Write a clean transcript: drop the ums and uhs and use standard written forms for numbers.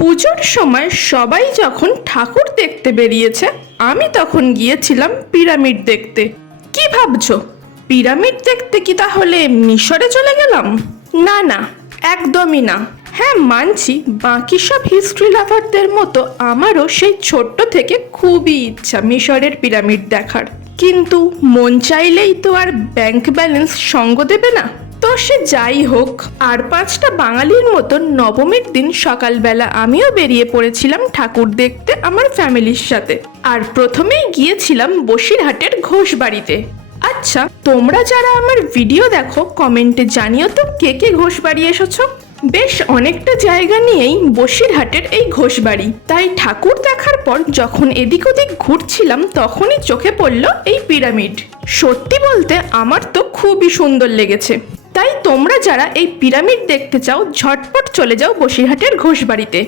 পুজোর সময় সবাই যখন ঠাকুর দেখতে বেরিয়েছে, আমি তখন গিয়েছিলাম পিরামিড দেখতে। কি ভাবছো, পিরামিড দেখতে কি তাহলে মিশরে চলে গেলাম? না না, একদমই না। হ্যাঁ মানছি, বাকি সব হিস্ট্রি লাভারদের মতো আমারও সেই ছোট্ট থেকে খুবই ইচ্ছা মিশরের পিরামিড দেখার, কিন্তু মন চাইলেই তো আর ব্যাংক ব্যালেন্স সঙ্গ দেবে না। তো সে যাই হোক, আর 5টা বাঙালির মতো নবমীর দিন সকালবেলা আমিও বেরিয়ে পড়েছিলাম ঠাকুর দেখতে আমার ফ্যামিলির সাথে। আর প্রথমেই গিয়েছিলাম বসিরহাটের ঘোষবাড়িতে। আচ্ছা, তোমরা যারা আমার ভিডিও দেখো কমেন্টে জানিও তো কে কে ঘোষবাড়ি এসেছো। বেশ অনেকটা জায়গা নিয়েই বসিরহাটের এই ঘোষবাড়ি, তাই ঠাকুর দেখার পর যখন এদিক ওদিক ঘুরছিলাম তখনই চোখে পড়ল এই পিরামিড। সত্যি বলতে আমার তো খুবই সুন্দর লেগেছে। তাই তোমরা যারা এই পিরামিড দেখতে চাও ঝটপট চলে যাও বসিরহাটের ঘোষবাড়িতে।